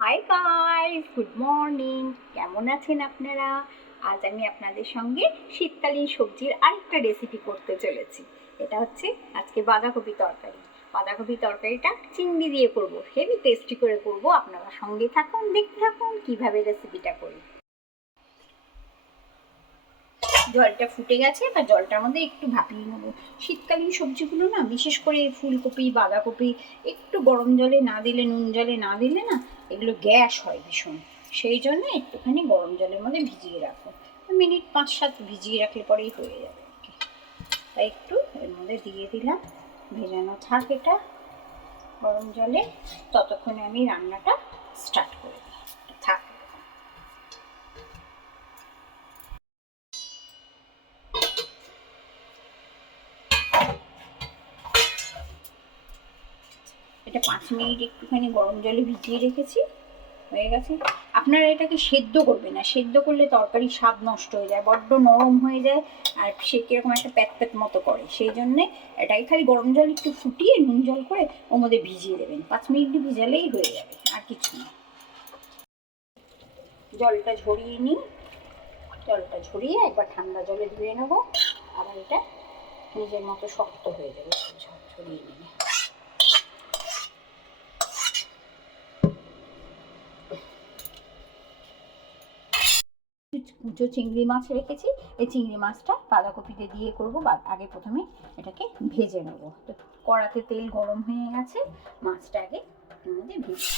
Hi guys, good morning. কেমন আছেন আপনারা? আজ আমি আপনাদের সঙ্গে শীতকালীন সবজির আরেকটা রেসিপি করতে চলেছি। এটা হচ্ছে আজকে বাঁধাকপি তরকারি। বাঁধাকপি তরকারিটা চিংড়ি দিয়ে করব, হেভি টেস্টি করে করব। আপনারা সঙ্গে থাকুন, দেখতে থাকুন কীভাবে রেসিপিটা করি। জলটা ফুটে গেছে, বা জলটার মধ্যে একটু ভাপিয়ে নেবো। শীতকালীন সবজিগুলো না, বিশেষ করে ফুলকপি, বাঁধাকপি একটু গরম জলে না দিলে, নুন জলে না দিলে না, এগুলো গ্যাস হয় ভীষণ। সেই জন্য একটুখানি গরম জলের মধ্যে ভিজিয়ে রাখো। মিনিট 5-7 ভিজিয়ে রাখলে পরেই হয়ে যাবে আর কি। তাই একটু এর মধ্যে দিয়ে দিলাম, ভেজানো থাক এটা গরম জলে। ততক্ষণে আমি রান্নাটা স্টার্ট করে দিই, থাক। এটা 5 মিনিট একটুখানি গরম জলে ভিজিয়ে রেখেছি, হয়ে গেছে। আপনারা এটাকে সেদ্ধ করবেন না, সেদ্ধ করলে তরকারির স্বাদ নষ্ট হয়ে যায়, বড্ড নরম হয়ে যায়, আর সে কীরকম একটা প্যাত প্যাত মতো করে। সেই জন্যে এটাকে খালি গরম জল একটু ফুটিয়ে নুন জল করে ওর মধ্যে ভিজিয়ে দেবেন। 5 মিনিট ভিজালেই হয়ে যাবে, আর কিছু না। জলটা ঝরিয়ে নিই, জলটা ঝরিয়ে একবার ঠান্ডা জলে ধুয়ে নেবো। আবার এটা নিজের মতো শক্ত হয়ে যাবে ঝরিয়ে নিয়ে। কুচো চিংড়ি মাছ রেখেছি, এই চিংড়ি মাছটা বাঁধাকপিতে দিয়ে করবো। আগে প্রথমে এটাকে ভেজে নেবো। তো কড়াতে তেল গরম হয়ে গেছে, মাছটা আগে এর মধ্যে ভেজে,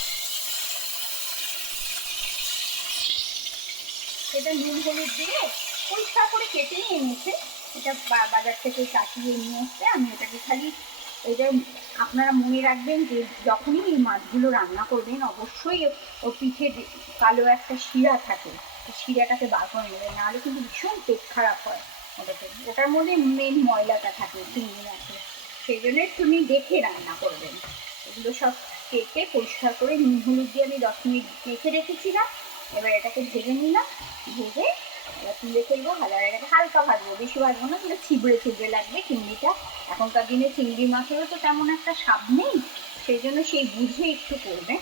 এটা নুন হলুদ দিয়ে পরিষ্কার করে কেটে নিয়ে নিয়েছে। এটা বাজার থেকে কাটিয়ে নিয়ে এসে আমি এটাকে খালি, এটা আপনারা মনে রাখবেন যে যখনই এই মাছগুলো রান্না করবেন, অবশ্যই ওর পিঠে কালো একটা শিরা থাকে, শিরাটাকে বার করে নেবেন, নাহলে কিন্তু ভীষণ পেট খারাপ হয়। ওটার মধ্যে মেন ময়লাটা থাকে চিংড়ি মাছে। সেই জন্য তুমি দেখে রান্না করবেন। এগুলো সব কেটে পরিষ্কার করে নুন হলুদ দিয়ে আমি 10 মিনিট মেখে রেখেছিলাম। এবার এটাকে ভেজে নিলাম, ভেজে এবার তুলে ফেলবো। এটাকে হালকা ভাজবো, বেশি ভাজবো না, তাহলে ছিবড়ে ছিবড়ে লাগবে চিংড়িটা। এখনকার দিনে চিংড়ি মাছেরও তো তেমন একটা স্বাদ নেই, সেই জন্য সেই বুঝে একটু করবে।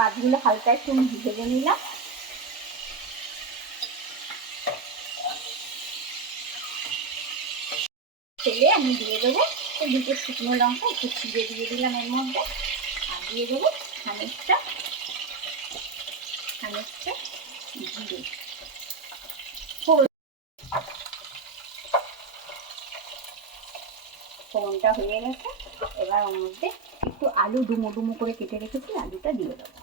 মাছগুলো হালকা একটু ভেজে নিলাম। তেলে আমি দিয়ে দেবো দুটো শুকনো লঙ্কা একটু ছিঁড়ে দিয়ে দিলাম এর মধ্যে, আর দিয়ে দেবো খানিকটা জিরে। ফোড়নটা হয়ে গেছে, এবার ওর মধ্যে একটু আলু ডুমো ডুমো করে কেটে রেখেছি, আলুটা দিয়ে দেবো।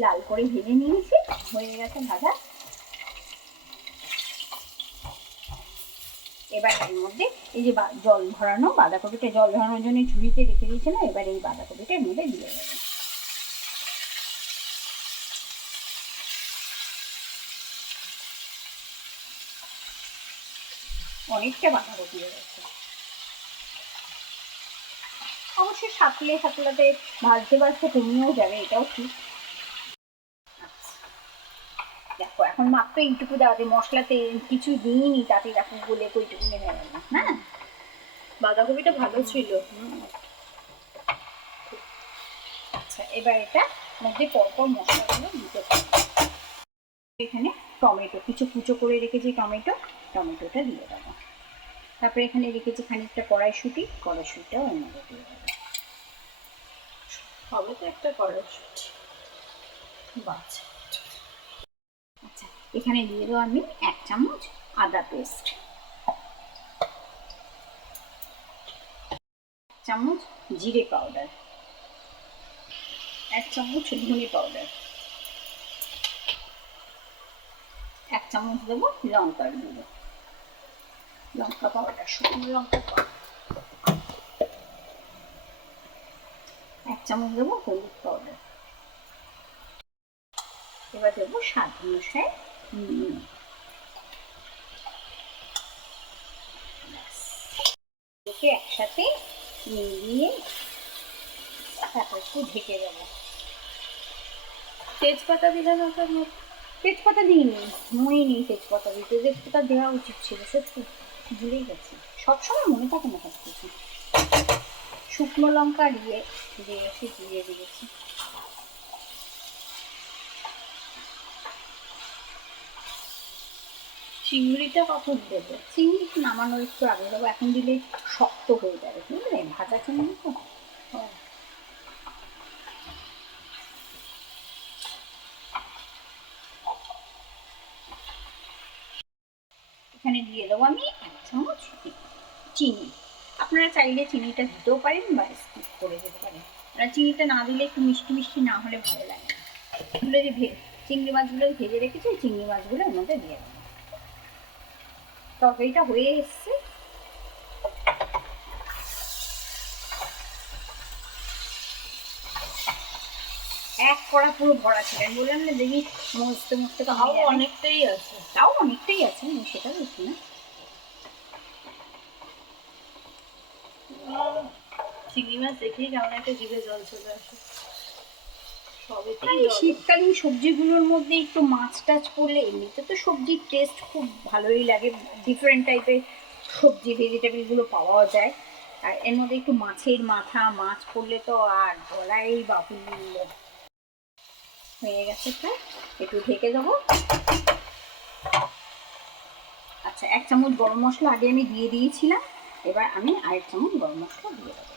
লাল করে ভেজে নিয়েছি, হয়ে গেছে ভাজা। এবার এর মধ্যে এই যে জল ভরানো বাঁধাকপিটা, জল ভরানোর জন্য ঝুড়িতে রেখে দিয়েছিলাম, এবার এই বাঁধাকপিটা এর মধ্যে দিয়ে দেবো। অনেকটা বাঁধাকপি হয়ে গেছে, অবশ্যই সাতলাতে ভাজতে ভাজতে কমিয়েও যাবে, এটাও ঠিক। দেখো এখন মাত্র এইটুকু দেওয়াতে, মশলাতে কিছু দিইনি, তাতে দেখো বলে ওইটুকু নেমে গেল না। হ্যাঁ, বাঁধাকপিটা ভালো ছিল। আচ্ছা, এবার এটা মধ্যে পরপর মশলাগুলো দিতে হবে। এখানে টমেটো কিছু কুচো করে রেখেছি, টমেটোটা দিয়ে দেবো। তারপরে এখানে রেখেছি খানিকটা কড়াইশুঁটিটাও এর মধ্যে দিয়ে দেবো। হবে তো একটা কড়াইশুঁটি। আচ্ছা, এখানে দিয়ে দেবো আমি 1 চামচ আদা পেস্ট, 1 চামচ জিরে পাউডার, 1 চামচ ধনে পাউডার, 1 চামচ দেবো লঙ্কার গুঁড়ো, লঙ্কা পাউডার, শুকনো লঙ্কা পাউডার, 1 চামচ দেবো হলুদ পাউডার। এবার দেবো স্বাদ অনুসারে নুন। ওকে একসাথে মিলিয়ে তারপর একটু ঢেকে দেবো। তেজপাতা দিলে দরকার নেই, তেজপাতা দিইনি, মনে নেই তেজপাতা দিতে, তেজপাতা দেওয়া উচিত ছিল, সত্যি ভুলেই গেছি, সবসময় মনে থাকে না সব কিছু। শুকনো লঙ্কা দিয়েছি, দিয়ে দিয়েছি। চিংড়িটা কখন দেবো? চিংড়ি নামানোর একটু আগে দেবো, এখন দিলে শক্ত হয়ে যাবে, বুঝলে, ভাজা চিংড়ি তো। এখানে দিয়ে দেবো আমি 1 চামচ চিনি। আপনারা চাইলে চিনিটা দিতেও পারেন বা স্কিপ করে দিতে পারেন। আপনারা চিনিটা না দিলে একটু মিষ্টি মিষ্টি না হলে ভালো লাগে না। এগুলো যে চিংড়ি মাছগুলো ভেজে রেখেছি, চিংড়ি মাছগুলো এর মধ্যে দিয়ে দেবো। তরকারিটা হয়ে এসছে। এক কড়া পুরো ভরা ছিলেন, বললাম না দেখি মস্তে মস্তে, তাও অনেকটাই আছে, আমি সেটা বলছি না। চিংড়ি মাছ দেখেই কেমন একটা জিভে জল চলে আসে। শীতকালীন সবজিগুলোর মধ্যে একটু মাছ টাছ পড়লে, এমনিতে তো সবজির টেস্ট খুব ভালোই লাগে, ডিফারেন্ট টাইপের সবজি ভেজিটেবলগুলো পাওয়া যায়, আর এর মধ্যে একটু মাছের মাথা, মাছ পড়লে তো আর বলাই বাহুল্য। হয়ে গেছে, প্রায় একটু ঢেকে দেবো। আচ্ছা, 1 চামচ গরম মশলা আগে আমি দিয়ে দিয়েছিলাম, এবার আমি 1 চামচ গরম মশলা দিয়ে দেবো।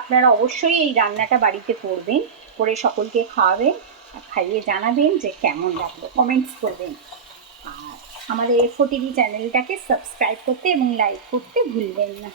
আপনারা অবশ্যই এই রান্নাটা বাড়িতে করবেন, করে সকলকে খাওয়াবেন, খাইয়ে জানাবেন যে কেমন লাগলো, কমেন্টস করবেন। আর আমাদের FOTV চ্যানেলটাকে সাবস্ক্রাইব করতে এবং লাইক করতে ভুলবেন না।